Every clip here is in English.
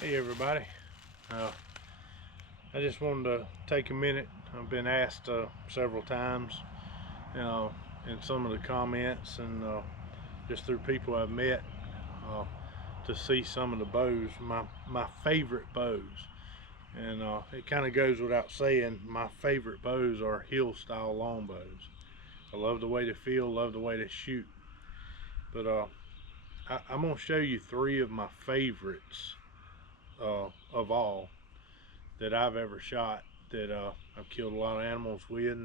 Hey everybody, I just wanted to take a minute. I've been asked several times, in some of the comments and just through people I've met, uh, to see some of the bows, my favorite bows. And it kind of goes without saying, my favorite bows are hill style longbows. I love the way they feel, love the way they shoot. But I'm going to show you three of my favorites of all that I've ever shot, that I've killed a lot of animals with,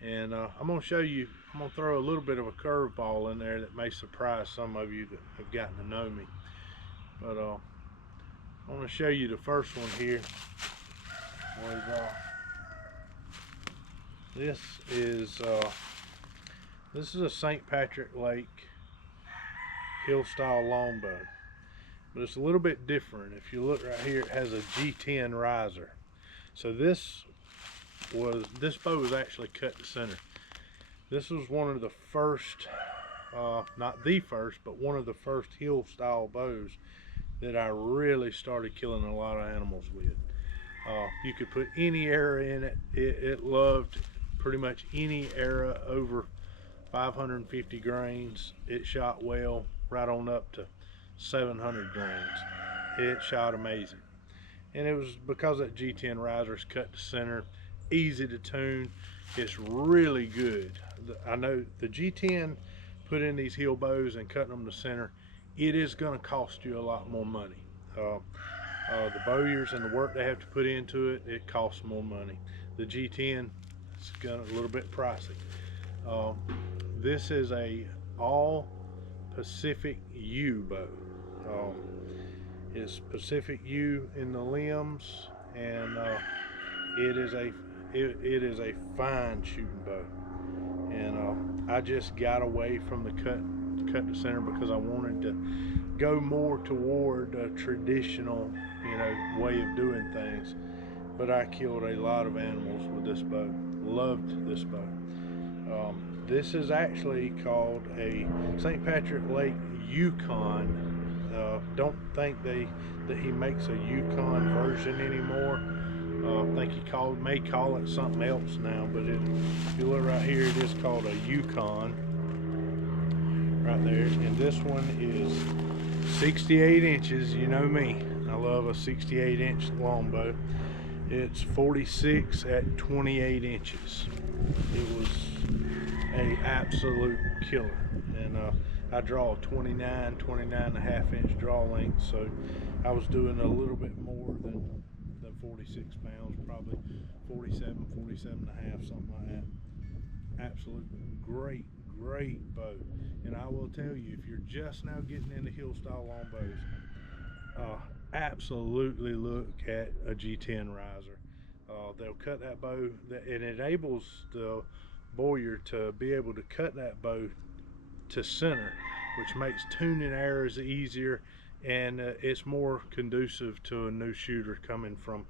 and I'm going to show you. I'm going to throw a little bit of a curveball in there that may surprise some of you that have gotten to know me. But I want to show you the first one here. This is a St. Patrick Lake hill style longbow, but it's a little bit different. If you look right here, it has a G10 riser. So this bow was actually cut to center. This was one of the first, not the first, but one of the first hill style bows that I really started killing a lot of animals with. You could put any arrow in it. It loved pretty much any arrow over 550 grains. It shot well, right on up to 700 grains. It shot amazing. And it was because that G10 riser is cut to center, easy to tune. It's really good. I know the G10, put in these heel bows and cutting them to center, it is going to cost you a lot more money. The bowyers and the work they have to put into it, it costs more money. The G10, it's got a little bit pricey. This is a all Pacific U bow. It's Pacific U in the limbs, and it is a fine shooting bow. And I just got away from the cut to center because I wanted to go more toward a traditional, way of doing things. But I killed a lot of animals with this bow. Loved this bow. This is actually called a St. Patrick Lake Yukon. Don't think that he makes a Yukon version anymore. I think he may call it something else now, but if you look right here, it is called a Yukon right there. And this one is 68 inches. You know me, I love a 68 inch longbow. It's 46 at 28 inches. It was an absolute killer. And I draw a 29 and a half inch draw length, so I was doing a little bit more than 46 pounds, probably 47 and a half, something like that. Absolute great bow. And I will tell you, if you're just now getting into hill style longbows, absolutely look at a G10 riser. They'll cut that bow, it enables the bowyer to be able to cut that bow to center, which makes tuning arrows easier, and it's more conducive to a new shooter coming from,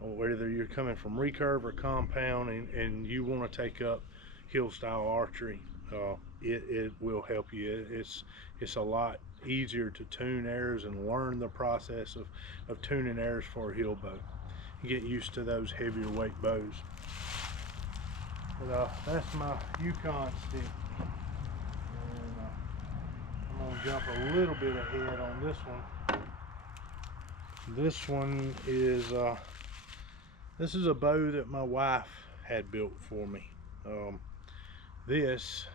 whether you're coming from recurve or compound, and you want to take up hill style archery. It will help you. It's a lot easier to tune arrows and learn the process of tuning arrows for a hill bow. You get used to those heavier weight bows. But that's my Yukon stick. And I'm gonna jump a little bit ahead on this one. This one is this is a bow that my wife had built for me. This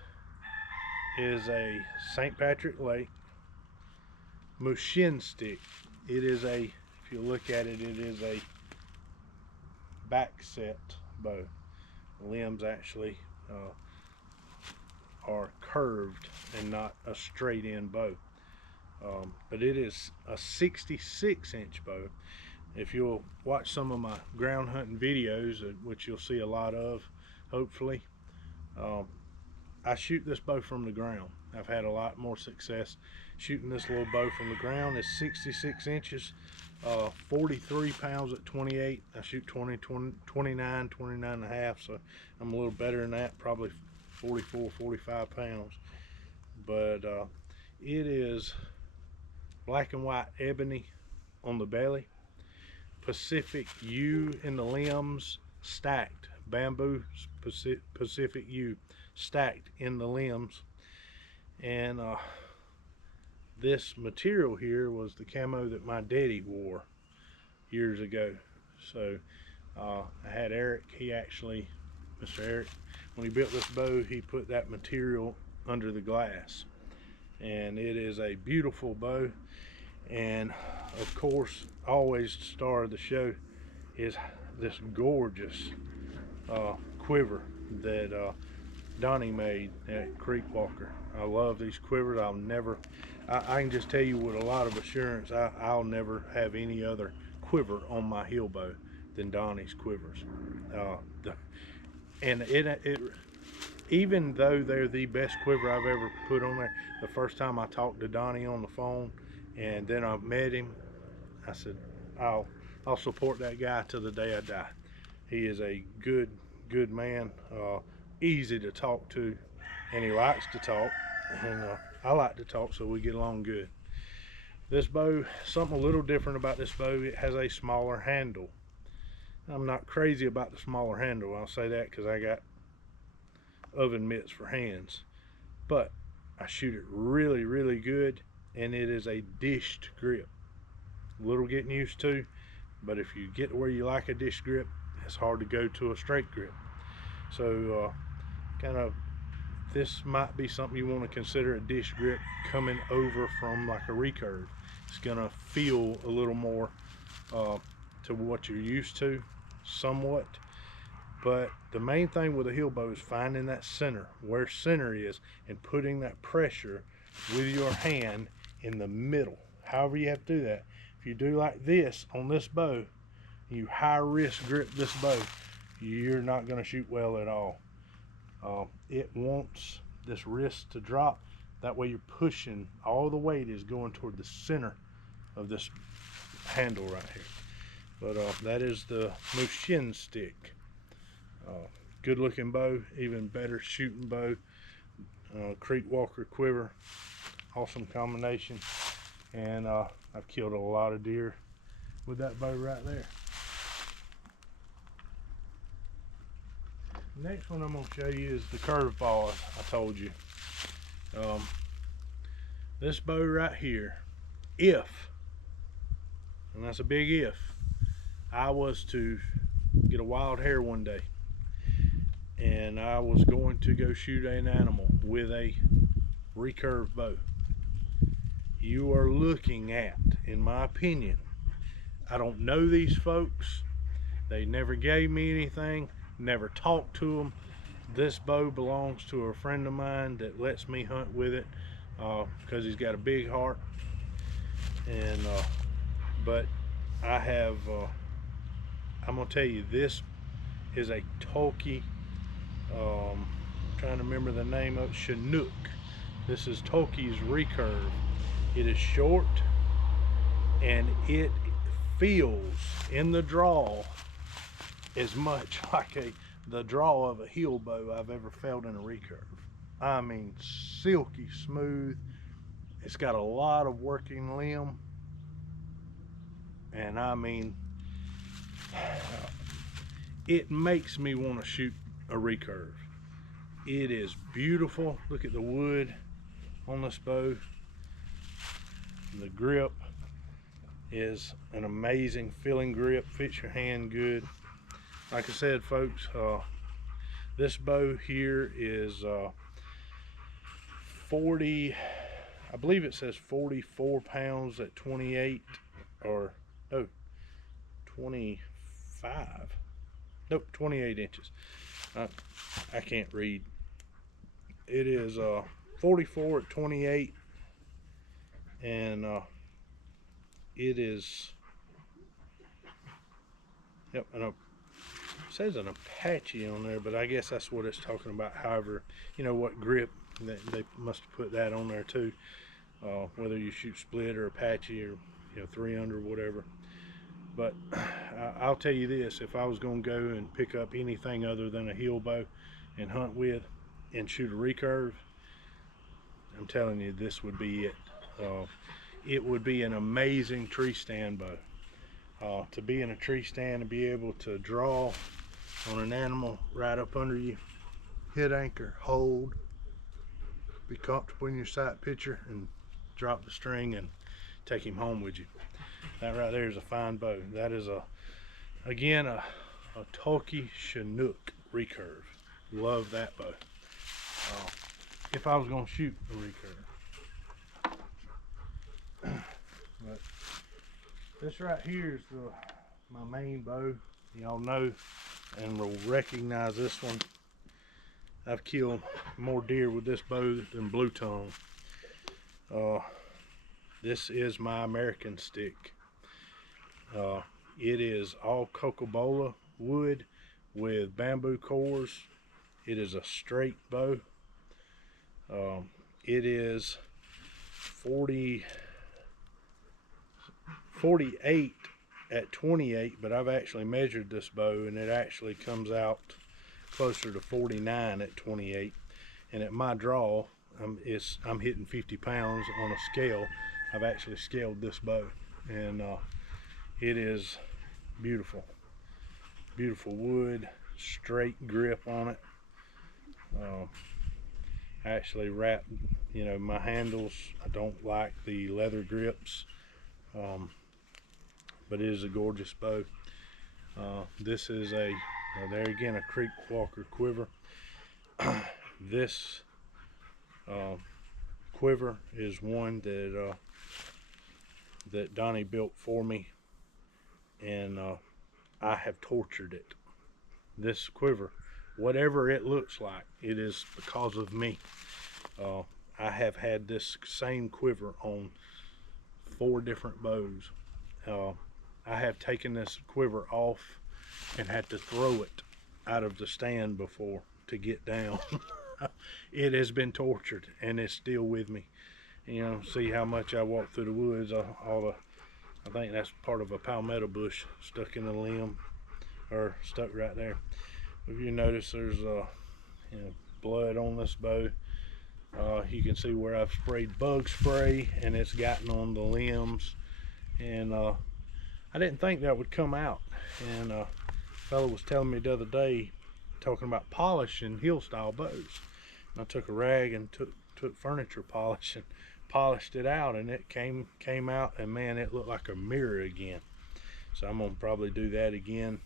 is a St. Patrick Lake Mushin stick. It is if you look at it, it is a back set bow. The limbs actually are curved and not a straight in bow. But it is a 66 inch bow. If you'll watch some of my ground hunting videos, which you'll see a lot of, hopefully, I shoot this bow from the ground. I've had a lot more success shooting this little bow from the ground. It's 66 inches, 43 pounds at 28. I shoot 29 and a half, so I'm a little better than that, probably 44, 45 pounds. But it is black and white ebony on the belly, Pacific yew in the limbs, stacked bamboo Pacific yew stacked in the limbs. And this material here was the camo that my daddy wore years ago. So I had Eric, Mr. Eric, when he built this bow, he put that material under the glass. And it is a beautiful bow. And of course, always the star of the show is this gorgeous quiver that Donnie made at Creek Walker. I love these quivers. I can just tell you with a lot of assurance, I'll never have any other quiver on my hill bow than Donnie's quivers. And even though they're the best quiver I've ever put on there, the first time I talked to Donnie on the phone and then I met him, I said, I'll support that guy till the day I die. He is a good man, easy to talk to, and he likes to talk, and I like to talk, so we get along good. This bow, something a little different about this bow, it has a smaller handle. I'm not crazy about the smaller handle, I'll say that, because I got oven mitts for hands, but I shoot it really good, and it is a dished grip. A little getting used to, but if you get to where you like a dish grip, it's hard to go to a straight grip. So this might be something you want to consider, a dish grip coming over from like a recurve. It's gonna feel a little more to what you're used to, somewhat. But the main thing with a hill bow is finding that center, where center is, and putting that pressure with your hand in the middle. However you have to do that. If you do like this on this bow, you high risk grip this bow, you're not going to shoot well at all. It wants this wrist to drop, that way you're pushing, all the weight is going toward the center of this handle right here. But that is the Mushin stick. Good looking bow, even better shooting bow. Creek Walker quiver, awesome combination. And I've killed a lot of deer with that bow right there. Next one I'm going to show you is the curveball I told you. This bow right here, and that's a big if, I was to get a wild hare one day and I was going to go shoot an animal with a recurve bow, you are looking at, in my opinion, I don't know these folks, they never gave me anything, never talked to them. This bow belongs to a friend of mine that lets me hunt with it because he's got a big heart. And but I have I'm gonna tell you, this is a Toki, trying to remember the name of it, Chinook. This is Toki's recurve. It is short and it feels in the draw as much like the draw of a heel bow I've ever felt in a recurve. I mean, silky smooth. It's got a lot of working limb, and I mean, it makes me want to shoot a recurve. It is beautiful. Look at the wood on this bow. The grip is an amazing feeling grip, fits your hand good. Like I said, folks, this bow here is 40, I believe it says 44 pounds at 28, or no, 25, nope, 28 inches. I can't read. It is 44 at 28, and it is, yep, and it says an Apache on there, but I guess that's what it's talking about. However, you know what grip, they must have put that on there too, whether you shoot split or Apache or 300, whatever. But I'll tell you this, if I was going to go and pick up anything other than a heel bow and hunt with and shoot a recurve, I'm telling you, this would be it. it would be an amazing tree stand bow. To be in a tree stand and be able to draw on an animal right up under you, hit anchor, hold, be comfortable in your sight picture, and drop the string and take him home with you. That right there is a fine bow. That is again a Tulkey Chinook recurve. Love that bow. If I was gonna shoot a recurve. But this right here is my main bow. Y'all know and will recognize this one. I've killed more deer with this bow than blue tongue. This is my American stick. It is all cocobola wood with bamboo cores. It is a straight bow. It is 48 at 28, but I've actually measured this bow and it actually comes out closer to 49 at 28. And at my draw, I'm hitting 50 pounds on a scale. I've actually scaled this bow, and it is beautiful. Beautiful wood, straight grip on it. I actually wrap, my handles. I don't like the leather grips, but it is a gorgeous bow. This is there again, a creek walker quiver. This quiver is one that Donnie built for me, and I have tortured it. This quiver, whatever it looks like, it is because of me. I have had this same quiver on 4 different bows. I have taken this quiver off and had to throw it out of the stand before to get down. It has been tortured, and it's still with me. See how much I walk through the woods. I think that's part of a palmetto bush stuck in the limb, or stuck right there. If you notice, there's blood on this bow. You can see where I've sprayed bug spray, and it's gotten on the limbs. And I didn't think that would come out. And a fellow was telling me the other day, talking about polishing hill style bows. And I took a rag and took furniture polish and polished it out, and it came out, and man, it looked like a mirror again. So I'm gonna probably do that again.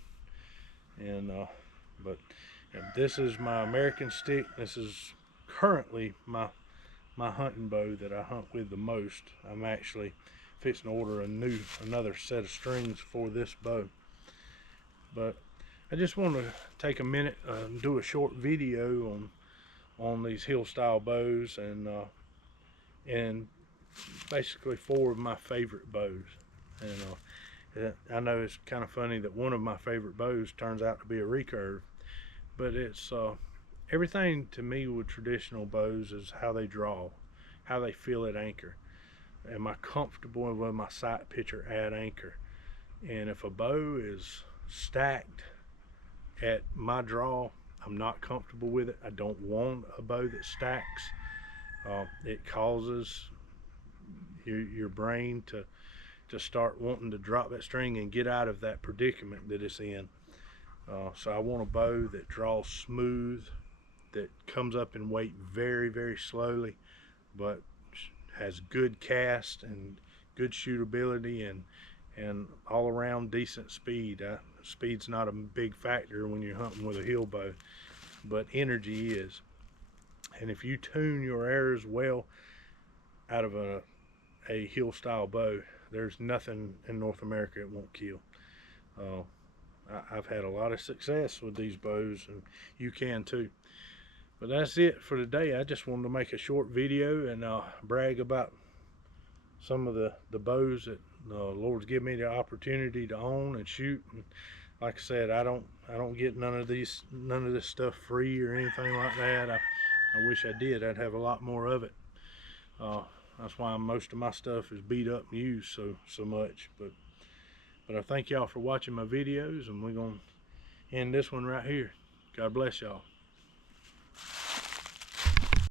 And but this is my American stick. This is currently my hunting bow that I hunt with the most. I'm actually fixing to order another set of strings for this bow. But I just want to take a minute and do a short video on these hill style bows, and basically 4 of my favorite bows. And I know it's kind of funny that one of my favorite bows turns out to be a recurve, but it's everything to me with traditional bows is how they draw, how they feel at anchor. Am I comfortable with my sight picture at anchor? And if a bow is stacked at my draw, I'm not comfortable with it. I don't want a bow that stacks. It causes your brain to start wanting to drop that string and get out of that predicament that it's in. So I want a bow that draws smooth, that comes up in weight very, very slowly, but has good cast and good shootability, and all around decent speed. Speed's not a big factor when you're hunting with a hill bow, but energy is. And if you tune your arrows well out of a hill style bow, there's nothing in North America it won't kill. I've had a lot of success with these bows, and you can too. But that's it for today. I just wanted to make a short video and brag about some of the bows that the Lord's given me the opportunity to own and shoot. And like I said, I don't get none of this stuff free or anything like that. I wish I did. I'd have a lot more of it. That's why most of my stuff is beat up and used so much. But I thank y'all for watching my videos, and we're gonna end this one right here. God bless y'all.